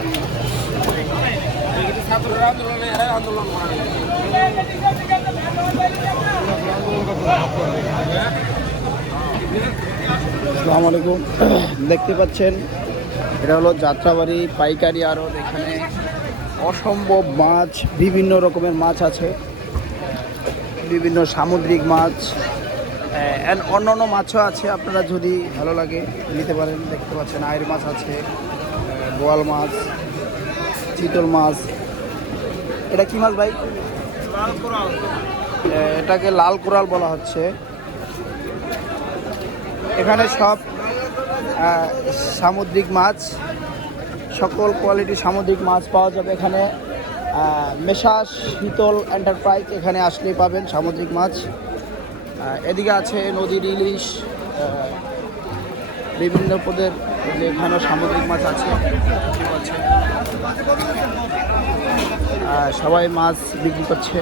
আসসালামু আলাইকুম। দেখতে পাচ্ছেন এটা হলো যাত্রাবাড়ি পাইকারি আড়ত। এখানে অসম্ভব মাছ, বিভিন্ন রকমের মাছ আছে, বিভিন্ন সামুদ্রিক মাছ, অন্যান্য মাছও আছে। আপনারা যদি ভালো লাগে নিতে পারেন। দেখতে পাচ্ছেন আইড় মাছ আছে, বোয়াল মাছ, চিতল মাছ। এটা কি মাছ ভাই? এটাকে লাল কোরাল বলা হচ্ছে। এখানে সব সামুদ্রিক মাছ, সকল কোয়ালিটির সামুদ্রিক মাছ পাওয়া যাবে এখানে। মেশা শীতল এন্টারপ্রাইজ, এখানে আসলেই পাবেন সামুদ্রিক মাছ। এদিকে আছে নদীর ইলিশ, বিভিন্ন পদের এখানেও সামুদ্রিক মাছ আছে। সবাই মাছ বিক্রি করছে।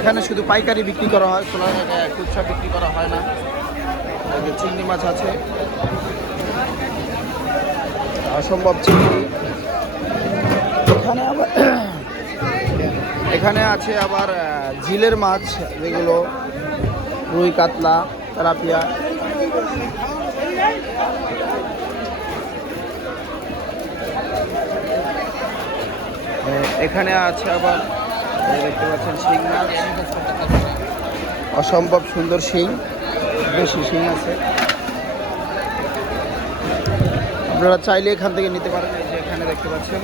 এখানে শুধু পাইকারি বিক্রি করা হয়, কোনো খুচরা বিক্রি করা হয় না। চিংড়ি মাছ আছে, অসম্ভব চিংড়ি। এখানে আছে আবার ঝিলের মাছ, যেগুলো রুই, কাতলা, তেলাপিয়া। এখানে আছে আবার দেখতে পাচ্ছেন শিং মাছ, অসম্ভব সুন্দর শিং, বেশি শিং আছে। আপনারা চাইলে এখান থেকে নিতে পারেন। এই যে এখানে দেখতে পাচ্ছেন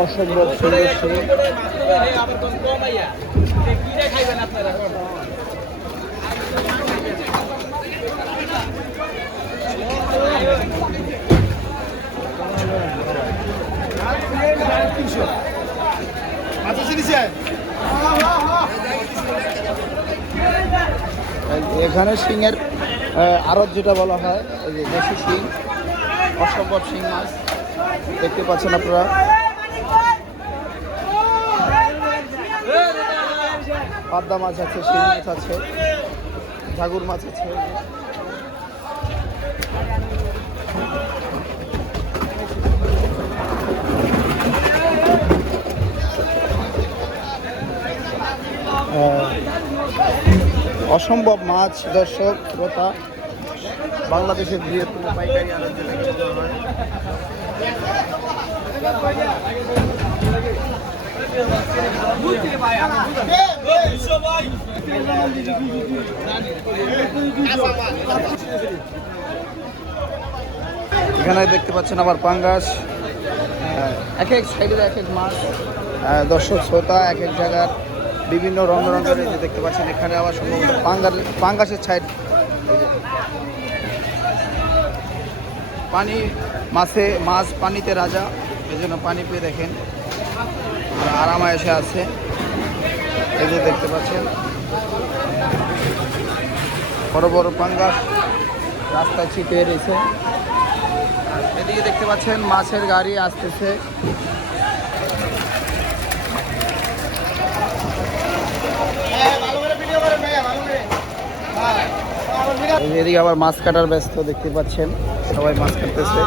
অসম্ভব সুন্দর শিং। এখানে শিংয়ের আড়ত যেটা বলা হয়, এই যে দেশি শিং, অসম্ভব শিং মাছ দেখতে পাচ্ছেন আপনারা। পাবদা মাছ আছে, শিং মাছ আছে, ঝাগুর মাছ আছে। অসম্ভব মাছ। দর্শক শ্রোতা, বাংলাদেশের বৃহত্তম পাইকারি আড়ত যেটাকে বলা হয়। এখানে দেখতে পাচ্ছেন আবার পাঙ্গাস। এক এক সাইডের এক এক মাছ। দর্শক শ্রোতা, এক এক জায়গার বিভিন্ন রঙের যে দেখতে পাচ্ছেন। এখানে আবার সম্ভবত পাঙ্গাসের সাইড। পানি মাছ পানিতে রাজা, এই জন্য পানি পেয়ে দেখেন আরামে এসে আছে। এই যে দেখতে পাচ্ছেন বড় বড় পাঙ্গাস রাস্তায় ছিটিয়ে রয়েছে। এদিকে দেখতে পাচ্ছেন মাছের গাড়ি আসতেছে। এদিকে আবার মাছ কাটার ব্যস্ত, দেখতে পাচ্ছেন সবাই মাছ কাটতেছে।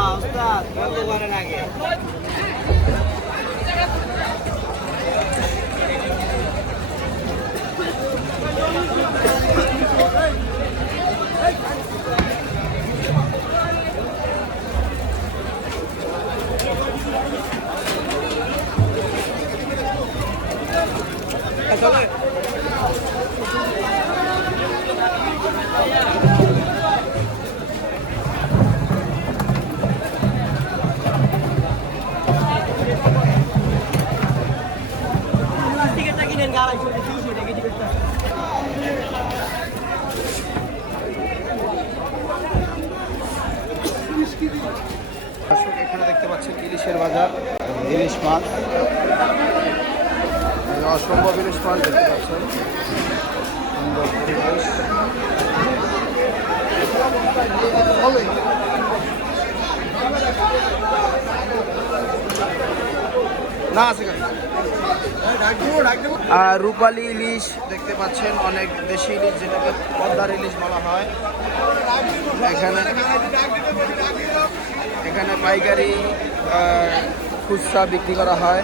এখানে দেখতে পাচ্ছেন ইলিশের বাজার, ইলিশ মাছ, অসম্ভব ইলিশ মাছ দেখতে পাচ্ছেন। সুন্দর পরিবেশ। না আছে আর রূপালী ইলিশ দেখতে পাচ্ছেন, অনেক দেশি ইলিশ যেটাকে পদ্মার ইলিশ বলা হয়। এখানে এখানে পাইকারি খুচরা বিক্রি করা হয়।